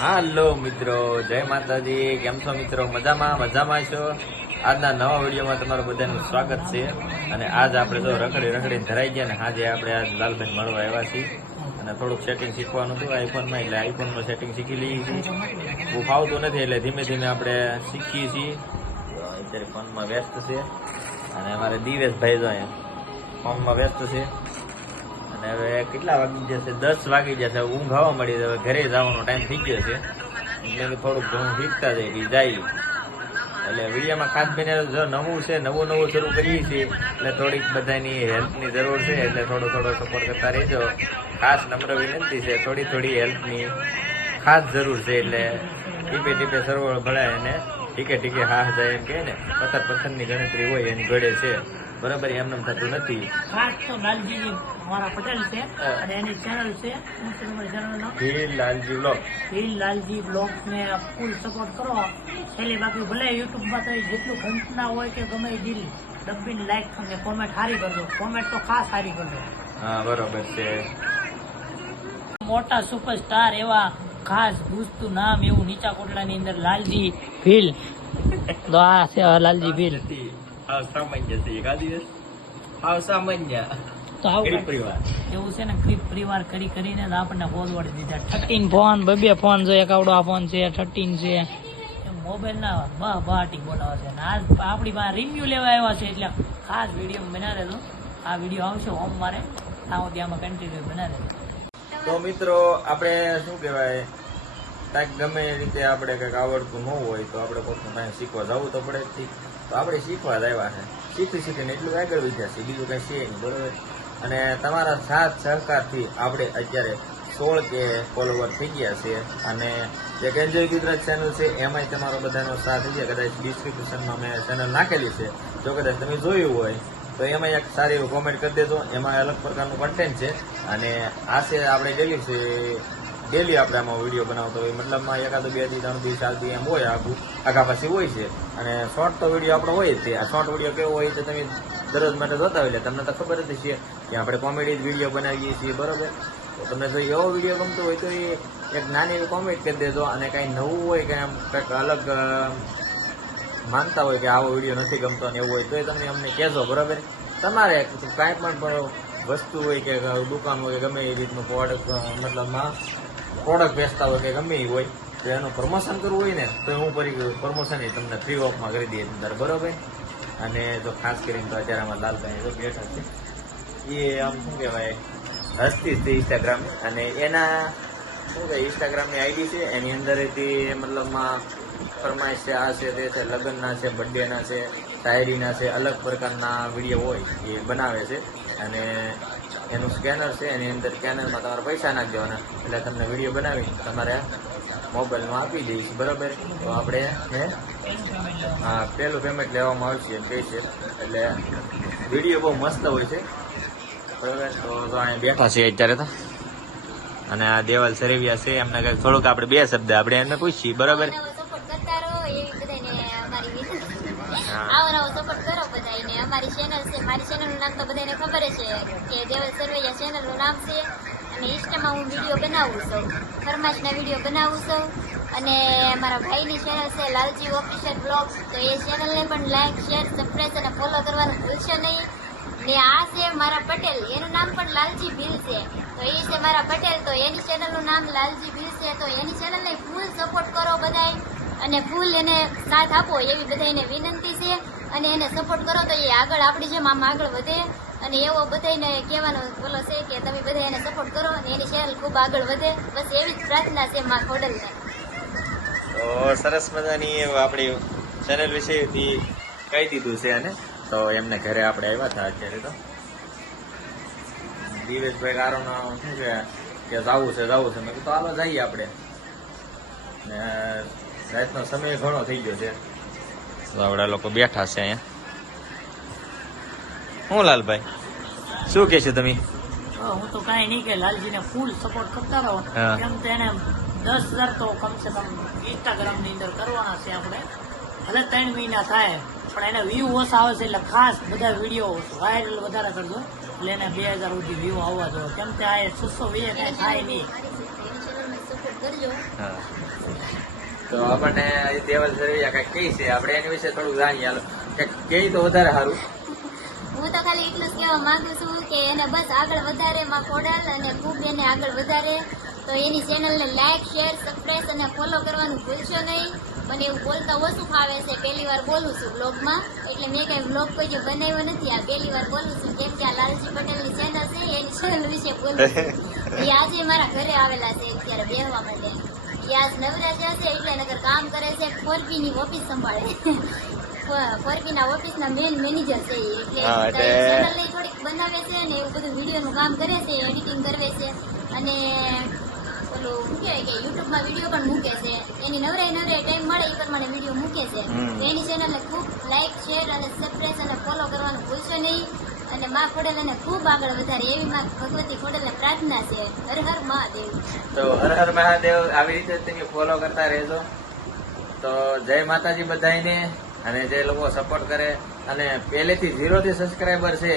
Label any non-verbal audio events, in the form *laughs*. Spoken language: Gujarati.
હાલો મિત્રો, જય માતાજી. કેમ છો મિત્રો? મજામાં? મજામાં છો? આજના નવા વિડીયોમાં તમારું બધાનું સ્વાગત છે. અને આજ આપણે જો રખડી રખડી ધરાઈ ગયા ને, આજે આપણે આજ લાલબેન મળવા આવ્યા છીએ. અને થોડુંક સેટિંગ શીખવાનું હતું આઈફોનમાં એટલે આઈફોનનું સેટિંગ શીખી લઈએ છીએ. બહુ ફાવતું નથી, એટલે ધીમે ધીમે આપણે શીખીએ છીએ. અત્યારે ફોનમાં વ્યસ્ત છે. અને અમારે દિવેશભાઈ જો અહીંયા ફોનમાં વ્યસ્ત છે. અને હવે કેટલા વાગી જશે? દસ વાગી જશે. ઊંઘ આવવા મળી હવે ઘરે જવાનો ટાઈમ થઈ ગયો છે. એટલે થોડુંક ઘણું શીખતા જાય કે જાય. એટલે વિડીયોમાં ખાસ કરીને જો નવું છે, નવું નવું શરૂ કરીએ છીએ, એટલે થોડીક બધાની હેલ્પની જરૂર છે. એટલે થોડો થોડો સપોર્ટ કરતા રહેજો. ખાસ નમ્ર વિનંતી છે. થોડી થોડી હેલ્પની ખાસ જરૂર છે. એટલે ટીપે ટીપે સરવળ ભળાય અને ટીકે ટીકે હા, જાય એમ કહે ને. પથ્થર પથ્થરની ગણતરી હોય એની ઘડે છે. બરાબર એમ થતું નથી. ખાસ તો લાલજીની મારા પટેલ છે અને એની ચેનલ છે શું છે તમારી ચેનલ નામ. Hill Lalji blog hill Lalji blogs ને ફૂલ સપોર્ટ કરો. છેલ્લી બાકી ભલે યુટ્યુબ તો જેટલું ઘંટના હોય કે ગમે એ દિલ ડબ્બીને લાઈક અને કોમેન્ટ સારી કરજો. કોમેન્ટ તો ખાસ સારી કરજો. હા બરોબર છે. મોટા સુપરસ્ટાર એવા ખાસ ગુસ્તું નામ એવું નીચા કોટલાની અંદર લાલજી ભીલ. તો આ છે લાલજી ભીલ. હાવ સામાન્ય છે એક દિવસ હાવ સામાન્ય. તો આવું પરિવાર. એવું છે ને ક્લિપ પરિવાર કરી કરીને જ આપણને બોલવાડી દીધા. થર્ટીન ફોન બબે ફોન છે એક આવડો આ ફોન છે થર્ટીન છે. મોબાઈલ ના બહ બોલાવે છે. આજ આપણી પાસે રિવ્યુ લેવા આવ્યા છે એટલે ખાસ વીડિયો બનાવેલો આ વીડિયો આવશે હોમ મારે. આવો ત્યાંમાં કન્ટિન્યુ બનાવેલો તો મિત્રો આપણે શું કહેવાય? કાંઈક ગમે એ રીતે આપણે કંઈક આવડતું ન હોય તો આપણે પોતાનું શીખવા જવું તો પડે જ ઠીક. તો આપણે શીખવા લાવ્યા છે. શીખી શીખીને એટલું આગળ વધ્યા છે બીજું કંઈ છે નહીં, બરોબર? અને તમારા સાથ સહકારથી આપણે અત્યારે સોળ કે ફોલોવર થઈ ગયા છે. અને જે એન્જોય ગુજરાત ચેનલ છે, એમાંય તમારો બધાનો સાથ છે. કદાચ ડિસ્ક્રિપ્શનમાં મેં ચેનલ નાખેલી છે. જો કદાચ તમે જોયું હોય, તો એમાં એક સારી એવું કોમેન્ટ કરી દેજો. એમાં અલગ પ્રકારનું કન્ટેન્ટ છે. અને આ છે આપણે ડેલી છે ડેલી આપણે આમાં વીડિયો બનાવતો હોય મતલબમાં એકાદો બેથી ત્રણથી ચારથી એમ હોય આખું આગા પાછી હોય છે. અને શોર્ટ તો વીડિયો આપણો હોય જ છે આ શોર્ટ વીડિયો કેવો હોય તો તમે દરરોજ માટે જોતા હોય એટલે તમને તો ખબર જ છે કે આપણે કોમેડી જ વીડિયો બનાવીએ છીએ, બરોબર? તો તમને જો એવો વીડિયો ગમતો હોય તો એ એક નાની એવી કોમેન્ટ કરી દેજો અને કાંઈ નવું હોય કે આમ કંઈક અલગ માનતા હોય કે આવો વીડિયો નથી ગમતો અને એવું હોય તો એ તમે અમને કહેજો, બરાબર? તમારે કાંઈ પણ વસ્તુ હોય કે દુકાન હોય ગમે એ રીતનું પ્રોડક્ટ મતલબમાં પ્રોડક્ટ વેચતા હોય કે ગમે એ હોય, તો એનું પ્રમોશન કરવું હોય ને, તો હું કરી પ્રમોશન એ તમને ફ્રી ઓફમાં કરી દઈએ અંદર, બરાબર? અને તો ખાસ કરીને તો અત્યારે અમારા લાલભાઈ જો બેઠા છે એ આમ શું કહેવાય, હસ્તી છે ઇન્સ્ટાગ્રામ અને એના શું કે ઇન્સ્ટાગ્રામની આઈડી છે, એની અંદર એથી મતલબમાં ફરમાઈશ છે, આ છે, તે છે, લગ્નના છે બર્થડેના છે ડાયરીના છે, અલગ પ્રકારના વીડિયો હોય એ બનાવે છે, અને એનું સ્કેનર છે, એની અંદર સ્કેનરમાં તમારે પૈસા નાખી દેવાના એટલે તમને વીડિયો બનાવી તમારે મોબાઈલમાં આપી દઈશ, બરાબર? તો આપણે હે? પહેલું પેમેન્ટ લેવામાં આવશે કહે છે. એટલે વીડિયો બહુ મસ્ત હોય છે. બરાબર? તો અહીંયા બેઠા છે અત્યારે તો. અને આ દેવાલ સરેવિયા છે, એમને કંઈક થોડુંક આપણે બે શબ્દ આપણે એમને પૂછીએ, બરાબર સપોર્ટ કરતા રહો એવી બધાને અમારી વિનંતી હા. આવો નવો સપોર્ટ કરો અમારી ચેનલ છે. મારી ચેનલનું નામ તો બધાને ખબર છે. કે દેવલ સરવૈયા ચેનલનું નામ છે. અને ઇન્સ્ટામાં હું વીડિયો બનાવું છું. ફરમાશના વીડિયો બનાવું છું. અને મારા ભાઈની ચેનલ છે, લાલજી ઓફિશિયલ બ્લોગ તો એ ચેનલને પણ લાઈક શેર સબસ્ક્રાઈબ અને ફોલો કરવાનું ભૂલશો નહીં. ને આ છે મારા પટેલ. એનું નામ પણ લાલજી ભીલ છે. તો એ છે મારા પટેલ. તો એની ચેનલનું નામ લાલજી ભીલ છે. તો એની ચેનલને ફૂલ સપોર્ટ કરો બધાય. અને ફૂલ એને સાથ આપો એવી બધાને વિનંતી છે. અને એને સપોર્ટ કરો તો એ આગળ આપણી જેમ આમ આગળ વધે. અને એવો બધાને કહેવાનો બોલો છે કે તમે બધા એને સપોર્ટ કરો અને એની ચેનલ ખૂબ આગળ વધે. બસ એવી જ પ્રાર્થના છે મા ખોડલને. તો સરસ મજાની આપણી ચેનલ વિશેથી કહી દીધું છે અને તો એમને ઘરે આપણે આવ્યા હતા અત્યારે તો. દિવેશભાઈ કારોનો શું છે કે જવું છે જવું છે. મેં કીધું હાલો જઈએ આપણે. ને રાતનો સમય ઘણો થઈ ગયો છે. તો આપણા લોકો બેઠા છે અહીંયા. હું લાલભાઈ? શું કે છે તમે? હું તો કઈ નહીં કે લાલજીને ફૂલ સપોર્ટ કરતા રહો. કેમ એમ તો એને દસ હજાર તો કમસે કમ ઇન્સ્ટાગ્રામની અંદર કરવાના છે આપણે. ભલે ત્રણ મહિના થાય પણ એને વ્યૂ ઓછા આવે છે એટલે ખાસ બધા વીડિયો વાયરલ વધારે કરજો. એટલે એને બે હજાર સુધી વ્યૂ આવવા જોઈએ. કેમ કે આ છસો વીસ કાંઈ થાય નહીં. તો આપણને દેવલ સરવૈયા કઈ કઈ છે? આપણે એની વિશે થોડું જાણીએ. હાલો. કહી તો વધારે સારું. હું તો ખાલી એટલું જ કહેવા માંગુ છું કે એને બસ આગળ વધારે માં ખોડાલ અને ખૂબ એને આગળ વધારે. તો એની ચેનલને લાઈક શેર સબસ્ક્રાઈબ અને ફોલો કરવાનું ભૂલશો નહીં. મને એવું બોલતા ઓછું ફાવે છે. પહેલી વાર બોલું છું બ્લોગમાં એટલે મેં કંઈ બ્લોગ કોઈ જો બનાવ્યો નથી. આ પહેલી વાર બોલું છું. કેમ કે આ લાલજી પટેલની ચેનલ છે એની ચેનલ વિશે બોલું છું. *laughs* એ આજે મારા ઘરે આવેલા છે અત્યારે બેહવા માટે. એ નવરા નવરાજ છે એટલે નગર કામ કરે છે ફોરપીની ઓફિસ સંભાળે. ફોરપીના ઓફિસના મેન મેનેજર છે એટલે ચેનલ ને થોડીક બનાવે છે ને એવું બધું વિડીયોનું કામ કરે છે એડિટિંગ કરવે છે. અને પેલું શું કહેવાય કે યુટ્યુબમાં વીડિયો પણ મૂકે છે. એની નવરાય નવરાય ટાઈમ મળે એ પ્રમાણે વીડિયો મૂકે છે. એની ચેનલને ખૂબ લાઈક શેર અને સબસ્ક્રાઈબ અને ફોલો કરવાનું ભૂલશો નહીં. અને માં ખોડલ એને ખૂબ આગળ વધારે એવી માં ભગવતી ખોડલને પ્રાર્થના છે. હર હર મહાદેવ. તો હર હર મહાદેવ, આવી રીતે તમે ફોલો કરતા રહેજો. તો જય માતાજી બધાને અને જે લોકો સપોર્ટ કરે અને પહેલેથી ઝીરો થી સબસ્ક્રાઈબર છે